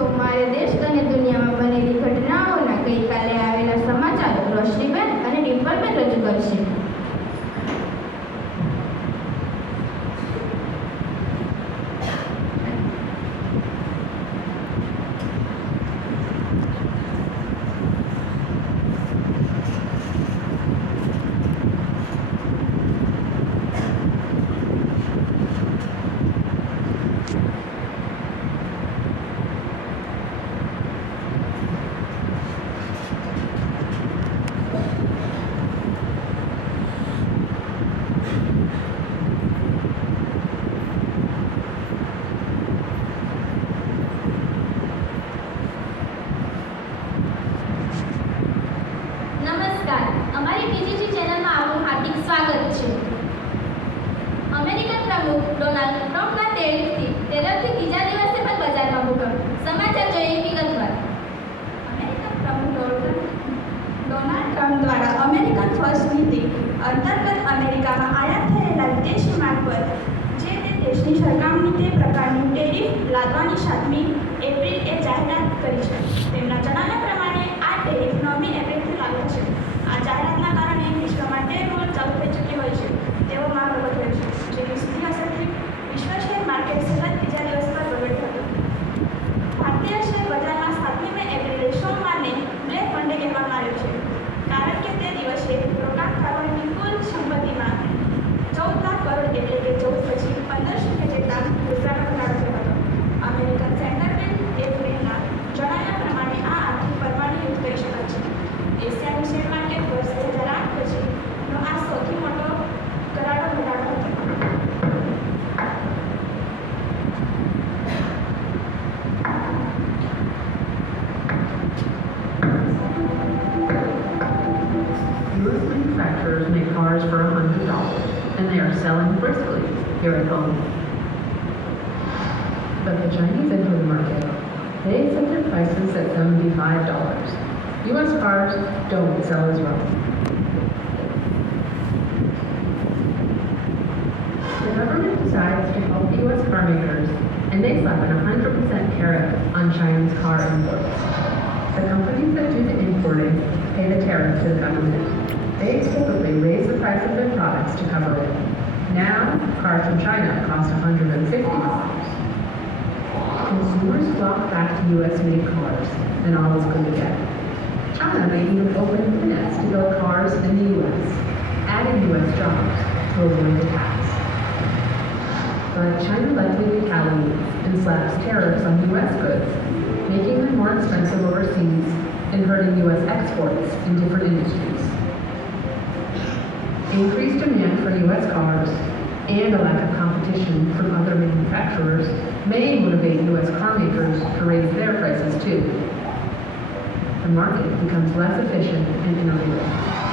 સોમવારે દેશ અને દુનિયામાં બનેલી ઘટનાઓના ગઈકાલે આવેલા સમાચારો રોશનીબેન અને ડિમ્પલબેન રજૂ કરશે. છે. અમેરિકન પ્રમુખ ડોનાલ્ડ ટ્રમ્પના તેરથી તેરથી બીજા દિવસે પણ બજારમાં ભૂકંપ સમાચાર જોઈએ વિગતવાર. ડોનાલ્ડ ટ્રમ્પ દ્વારા અમેરિકન ફર્સ્ટ નીતિ અંતર્ગત અમેરિકામાં આયાત થયેલા વિદેશી માર્ગ પર, જે તે દેશની સરખામણી તે પ્રકારની ટેરિફ લાદવાની સાતમી એપ્રિલ એ જાહેરાત કરી છે. તેમના જણાવ્યા પ્રમાણે are selling briskly here at home. But the Chinese enter the market. They set their prices at $75. U.S. cars don't sell as well. The government decides to help U.S. car makers, and they slap an 100% tariff on Chinese car imports. The companies that do the importing pay the tariff to the government. They typically raise the price of their products to cover it. Now, cars from China cost $150. Consumers flock back to U.S.-made cars, and all is good again. China may even open plants to build cars in the U.S., adding U.S. jobs to avoid the tax. But China likely retaliates and slaps tariffs on U.S. goods, making them more expensive overseas and hurting U.S. exports in different industries. Increased demand for U.S. cars and a lack of competition from other manufacturers may motivate U.S. car makers to raise their prices too. The market becomes less efficient and innovative.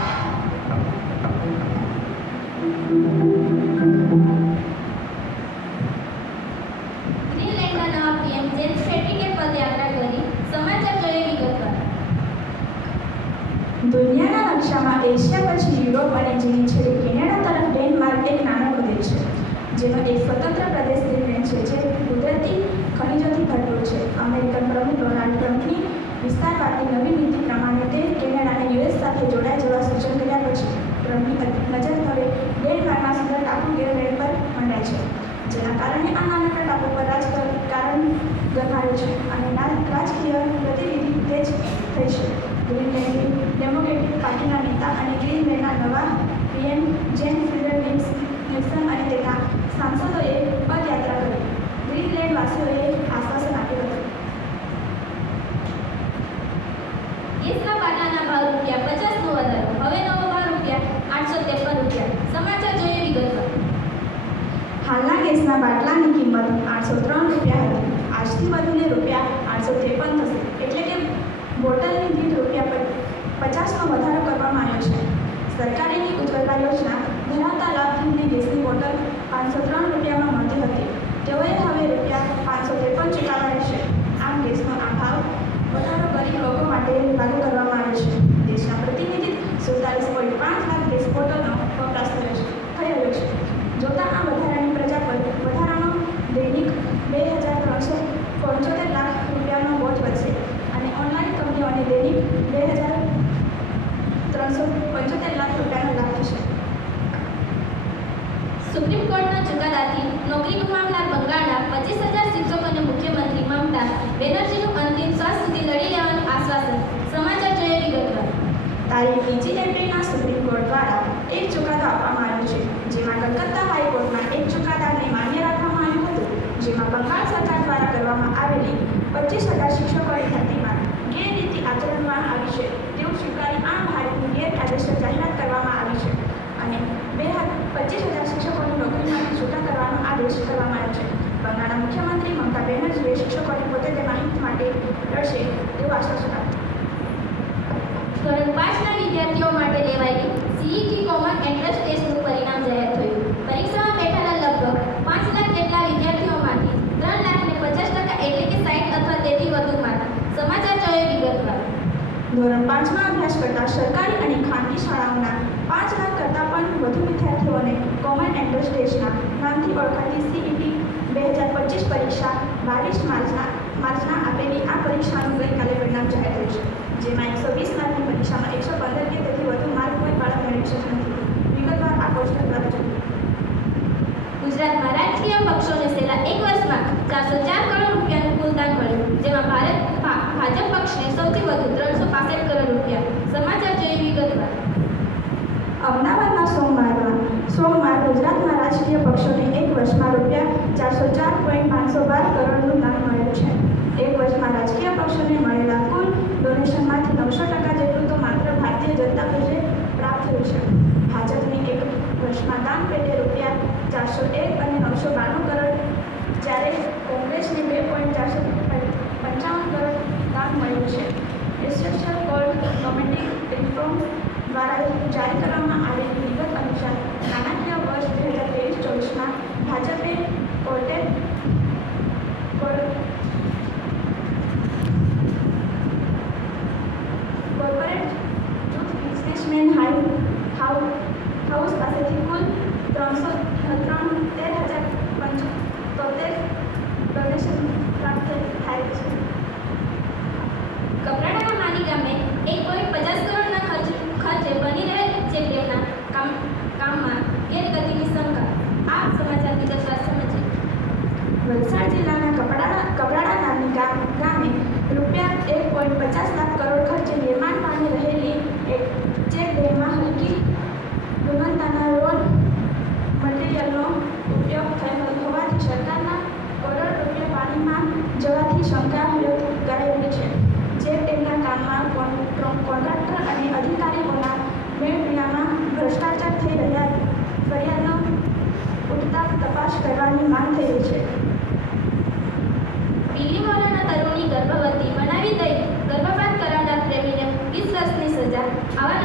નકશામાં Asia પછી Europe અને જેની છેલ્લે Canada તરફ Denmark એક નાનકડો દેશ છે જેનો એક સ્વતંત્ર પ્રદેશ ગ્રીનલેન્ડ છે જે કુદરતી ખનિજોથી ભરપૂર છે. અમેરિકન પ્રમુખ ડોનાલ્ડ ટ્રમ્પની વિસ્તારવાદની નવી નીતિ પ્રમાણે તે કેનેડા અને યુએસ સાથે જોડાઈ જવા સૂચન કર્યા પછી ટ્રમ્પની નજર હવે ડેનમાર્કના સુંદર ટાપુ ગ્રીનલેન્ડ પર મંડાય છે, જેના કારણે આ નાનકડા ટાપુ પર રાજકારણ ગરમાયું છે અને રાજકીય ગતિવિધિ તેજ થઈ છે. ગ્રીનલેન્ડની ડેમોક્રેટિક પાર્ટીના નેતા અને ગ્રીનલેન્ડના નવા પીએમ જેન ફિલ્ડર વિલ્સ નિલ્સન અને તેના સાંસદોએ પદયાત્રા કરી ગ્રીનલેન્ડ વાસીઓએ આશ્વાસન આપ્યું હતું ગેસના બાટલાના ભાવ રૂપિયા પચાસનો વધારો હવે નવો ભાવ રૂપિયા આઠસો ત્રેપન રૂપિયા સમાચાર જોઈએ વિગતવાર હાલના ગેસના બાટલાની કિંમત આઠસો ત્રણ રૂપિયા હતી આજથી વધીને રૂપિયા આઠસો ત્રેપન થશે એટલે કે બોટલની દીઠ રૂપિયા પ- પચાસનો વધારો કરવામાં આવ્યો છે સરકારીની ઉજ્જવલા યોજના ધરાવતા લાભાર્થીને ગેસની બોટલ પાંચસો ત્રણ રૂપિયામાં મળતી હતી. તેઓએ હવે રૂપિયા પાંચસો ત્રેપન ચૂકવવા રહેશે આમ ગેસનો આ ભાવ વધારો ગરીબ લોકો માટે લાગુ કરવામાં આવ્યો છે. દેશના પ્રતિનિધિ સુડતાલીસ પોઈન્ટ પાંચ સુપ્રીમ કોર્ટના ચુકાદાથી નોકરી ગુમાવનાર બંગાળના પચીસ હજાર શિક્ષકોને મુખ્યમંત્રી મમતા બેનર્જીનું અંતિમ શ્વાસ સુધી લડી લેવાનું આશ્વાસન સમાચાર જોઈએ વિગતવાર. તારીખ બીજી એપ્રિલના સુપ્રીમ કોર્ટ દ્વારા એક ચુકાદો આપવામાં આવ્યો છે, જેમાં કલકત્તા હાઈકોર્ટના એક ચુકાદાને માન્ય રાખવામાં આવ્યું હતું, જેમાં બંગાળ સરકાર દ્વારા કરવામાં આવેલી પચીસ હજાર શિક્ષકોની ભરતીમાં ગેરરીતિ આચરણમાં આવી છે, તેવું સ્વીકારી આ ભારતની ગેરકાયદેસર જાહેરાત કરવામાં આવી છે. અને બે હજાર પચીસ હજાર લડશે એવું આશા આપ્યું ધોરણ પાંચના વિદ્યાર્થીઓ માટે લેવાયેલી સીઈટી કોમન એન્ટ્રન્સ ટેસ્ટનું પરિણામ જાહેર થયું. પરીક્ષામાં બેઠેલા લગભગ પાંચ લાખ જેટલા વિદ્યાર્થીઓમાંથી ત્રણ લાખ ને પચાસ ટકા એટલે કે સાઠ અથવા તેથી વધુ માર્ક સમાચાર જોઈએ વિગતવાર. ધોરણ પાંચમાં અભ્યાસ કરતા સરકારી અને ખાનગી શાળાઓના પાંચ લાખ કરતાં પણ વધુ વિદ્યાર્થીઓને કોમન એન્ટ્રન્સ ટેસ્ટના નામથી ઓળખાતી સીઈટી બે હજાર પચીસ પરીક્ષા બાવીસ માર્ચના માર્ચના આપેલી આ પરીક્ષાનું ગઈકાલે પરિણામ જાહેર થયું છે જેમાં એકસો વીસ માર્કની પરીક્ષામાં એકસો પંદર કે તેથી વધુ માર્ક કોઈ બાળક મેળવી શકતું નથી. વિગતવાર આ કોષ્ટક દ્વારા ગુજરાતમાં રાજકીય પક્ષોને છેલ્લા એક વર્ષમાં ચારસો ચાર કરોડ રૂપિયાનું કુલ દાન મળ્યું જેમાં ભારત ભાજપ પક્ષને સૌથી વધુ ત્રણસો પાસઠ કરોડ રૂપિયા. સમાચાર જોઈએ વિગતવાર. અમદાવાદના સોમવારમાં સોમવાર ગુજરાતના રાજકીય પક્ષોને એક વર્ષમાં રૂપિયા ચારસો ચાર પોઈન્ટ પાંચસો બાર કરોડનું દાન મળ્યું છે એક વર્ષમાં રાજકીય પક્ષોને મળેલા કુલ ડોનેશનમાંથી નવસો ટકા જેટલું તો માત્ર ભારતીય જનતા પક્ષે પ્રાપ્ત થયું છે ભાજપને એક વર્ષમાં પેટે રૂપિયા ચારસો એક અને નવસો બાણું કરોડ જ્યારે કોંગ્રેસને બે પોઈન્ટ ચારસો પંચાવન કરોડ દાન મળ્યું છે. એસેન્શિયલ કોર્ટ કમિટી રિફોર્મ દ્વારા જારી કરવામાં આવેલી વિગત અનુસાર નાણાકીય વર્ષ બે હજાર ત્રેવીસ ચોવીસમાં ભાજપે કોર્ટે કોર્પોરેટ જૂથ બિઝનેસમેન હાઉસ પાસેથી કુલ ત્રણસો ત્રણ તેર હજાર પંચોતેર ડોનેશન પ્રાપ્ત થાય છે. કપરાડાના માની ગામે એક પોઈન્ટ ભ્રષ્ટાચાર થઈ રહ્યા ફરિયાદનો ઉઠતા તપાસ કરવાની માંગ થઈ છે. બિલીમોરાના તરુણી ગર્ભવતી બનાવી દઈ ગર્ભપાત કરાવનાર પ્રેમીને વીસ વર્ષની સજા. આવા